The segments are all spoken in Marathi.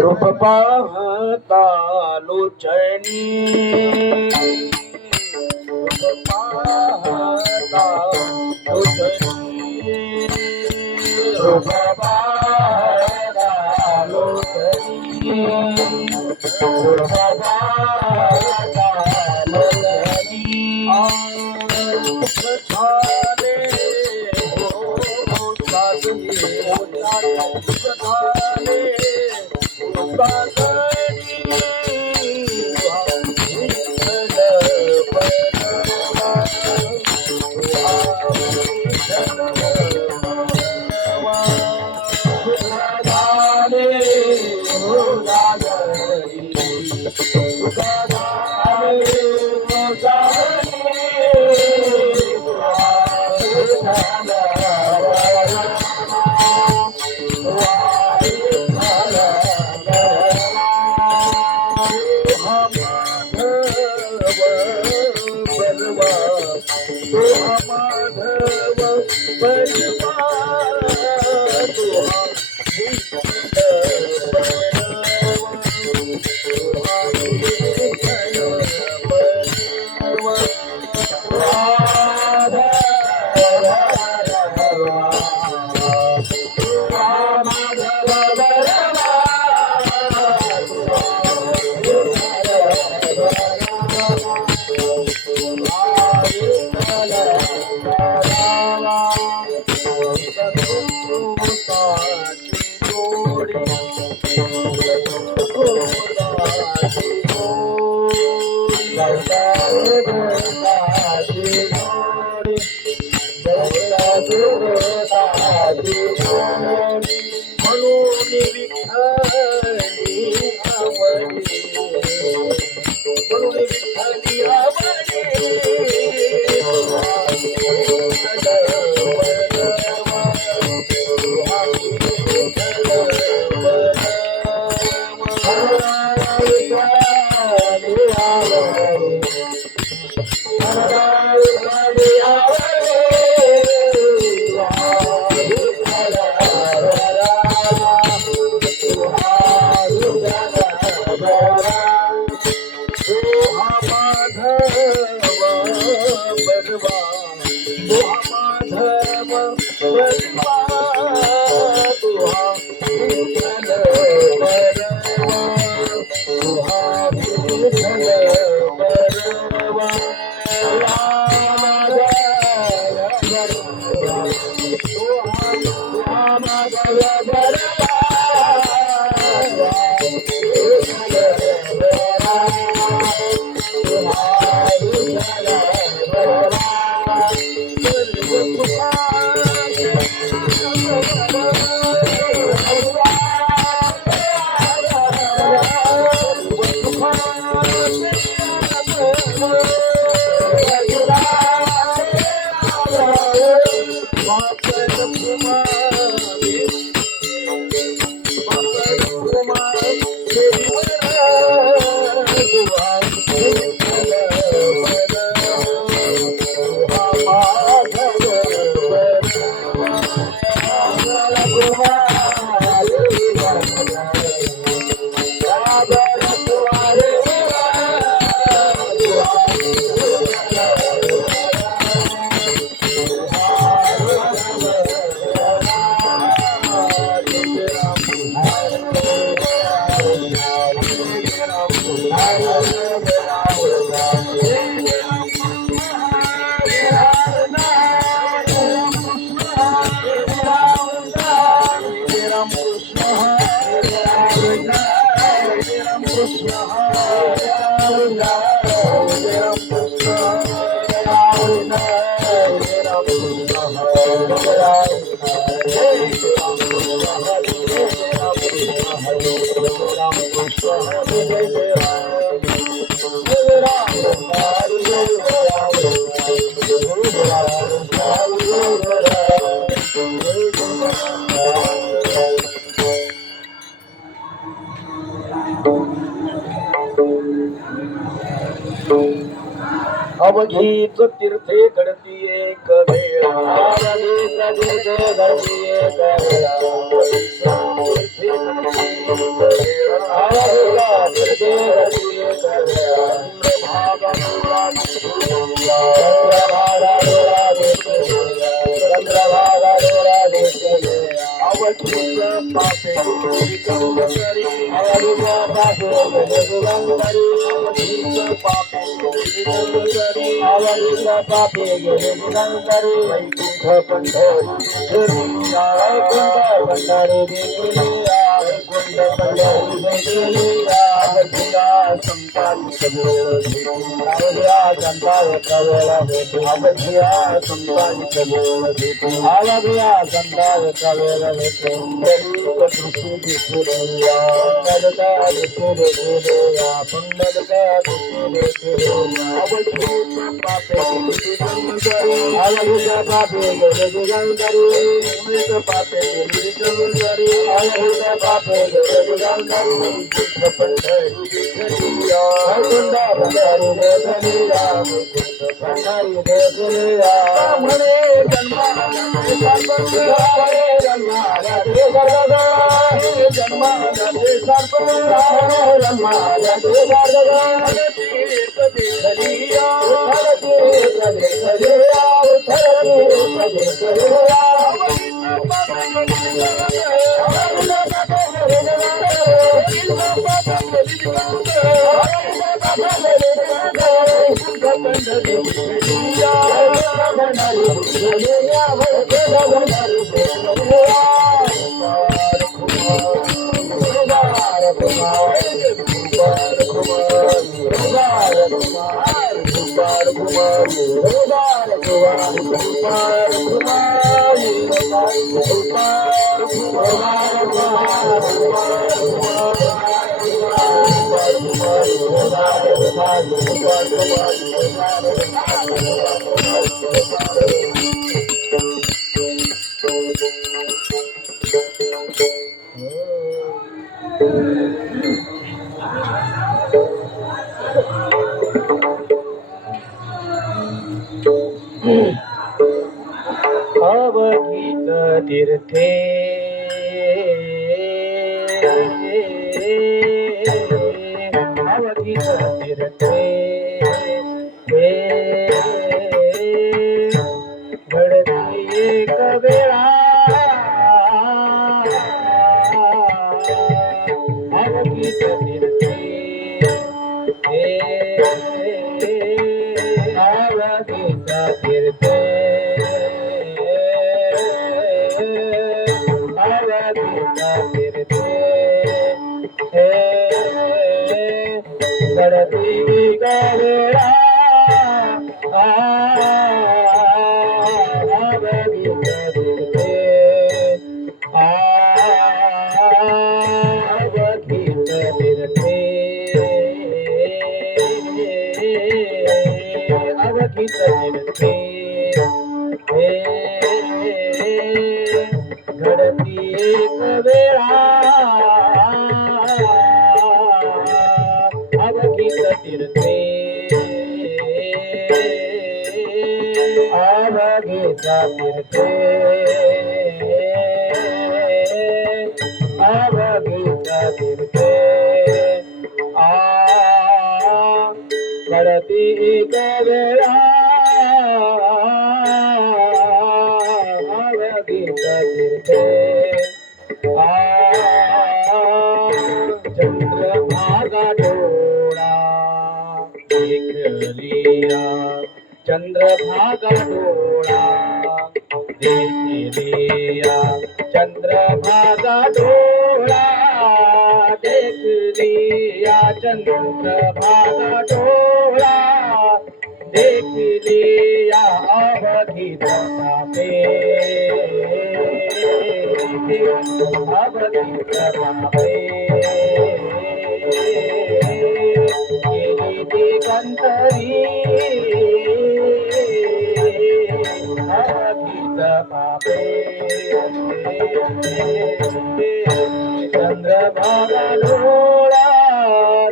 रूप पाहता लोचनी रूप पाहता लोचनी रूप पाहता लोचनी रूप पाहता लोचनी झाले हो साधने झाले अवघीच तीर्थे घडती एक वेळा अवघीच तीर्थे घडती एक वेळा तीर्थे घडती एक वेळा चंद्रभागा अवधूत पापे गंगरी अवधूत पापे गंगरी अवधूत पापे गंगरी अवधूत पापे गंगरी वैकुंठ पंढरी देखिया वैकुंठ पंढरी देखिया अवधिया संतानिक वेळ अवधिया संतानिक वेळ अवधिया संतानिक वेळ अवधिया संतानिक वेळ दृष्टी दिसुया पंडलका दृष्टी देखिया पंडलका दृष्टी देखिया अवधूत पापे गंगरी अवधूत पापे गंगरी अमृत पापे गंगरी अवधूत पापे गंगरी पंढरी देखिया वैकुंठ पंढरी देखिया वैकुंठ पंढरी देखिया म्हणे जन्माने जन्माने जन्माने जन्माने अवघीत तीर्थे अवघीत तीर्थे घडती एक वेळा अवघीत तीर्थे अवघीत तीर्थे घडती एक वेळा अवघीत तीर्थे अवघीत तीर्थे अवघीत तीर्थे घडती एक वेळा अवघीत तीर्थे अवघीत तीर्थे अवघीत तीर्थे घडती एक वेळा अवघीत तीर्थे चंद्रभागा डोळा देखलिया चंद्रभागा डोळा देखलिया चंद्रभागा डोळा देखलिया चंद्रभागा डोळा देखलिया अवधीत पापे अवधीत पापे गेली दिगंतरी अवधीत पापे चंद्रभागा डोळा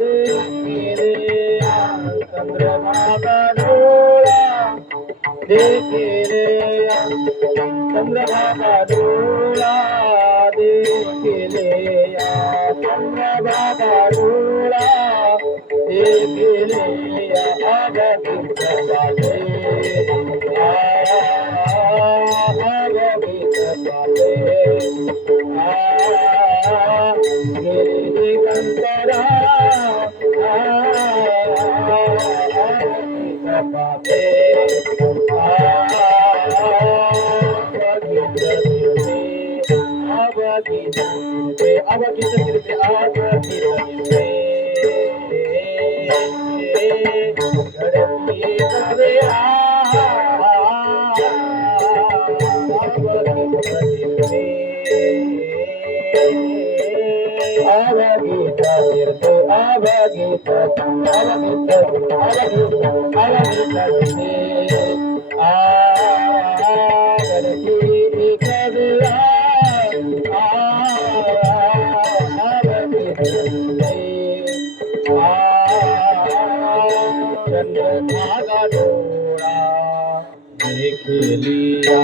देखिले चंद्रभागा डोळा देखिले चंद्रभागा डोळा देखिले चंद्रभागा डोळा देखिले अवधूत पापे अवधूत पापे गिरिगंतरा पापे चंद्रभागा डोळा देखलिया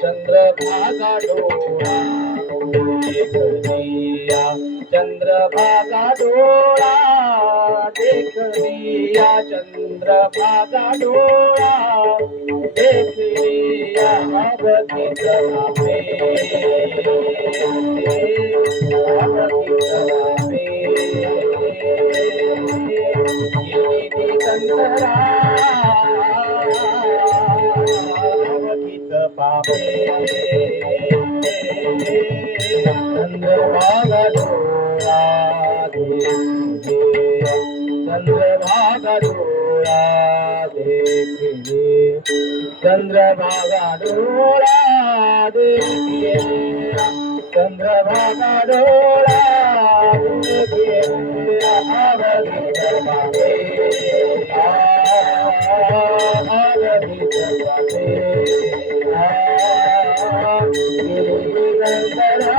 चंद्रभागा डोळा देखलिया चंद्रभागा डोळा देखलिया चंद्रभागा डोळा देखलिया अवधूत पापे अवधूत पापे दिगंतरा अवधूत पापे चंद्रभागा डोळा देखिले चंद्रभागा डोळा देखिले चंद्रभागा डोळा देखिले चंद्रभागा डोळा देखिले अवधूत पापे अवधूत पापे गिरिगंतरा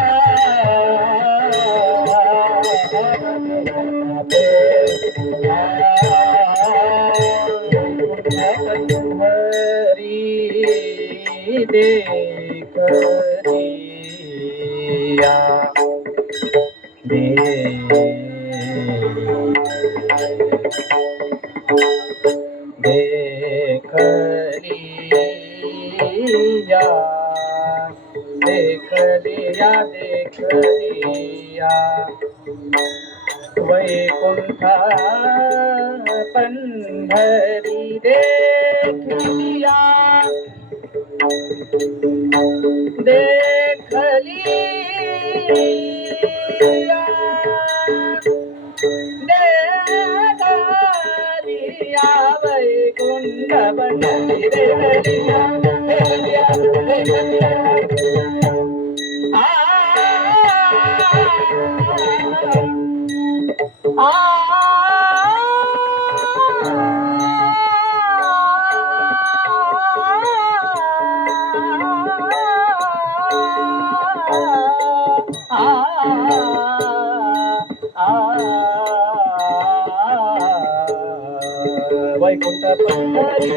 देखलिया देखलिया देखलिया देखलिया वैकुंठा पंढरी देखलिया देखलिया देखलिया वैकुंठ पंढरी देखलिया देखलिया देखलिया वैकुंठ पंढरी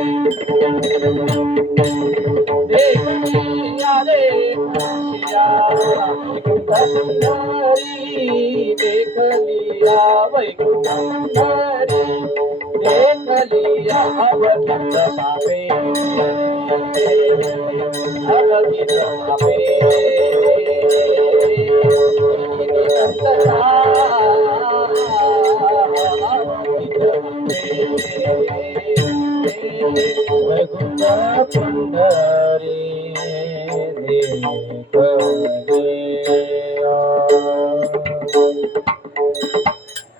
देखलिया देखलिया वैकुंठ पंढरी देखलिया वैकुंठ पंढरी देखलिया अवधूत पापे अवधूत पापे दिगंतरा वैकुंठ पंढरी देखलिया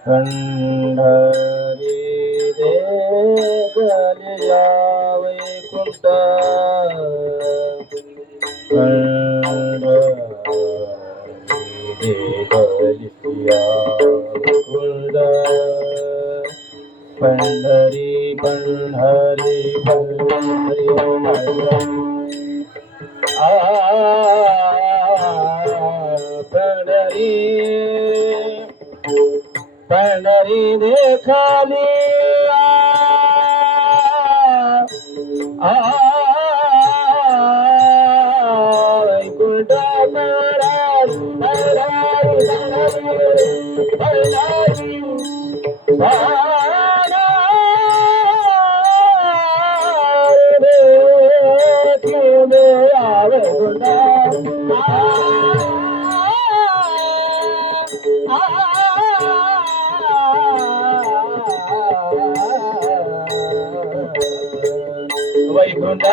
पंढरी देगलिया वैकुंठ पंढरी देगलिया वैकुंठ पंढरी पंढरी पंढरी पंढरी पंढरी देखली वैकुंठ वैकुंठ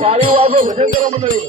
टाळी वाजव भजन करा मंडळी.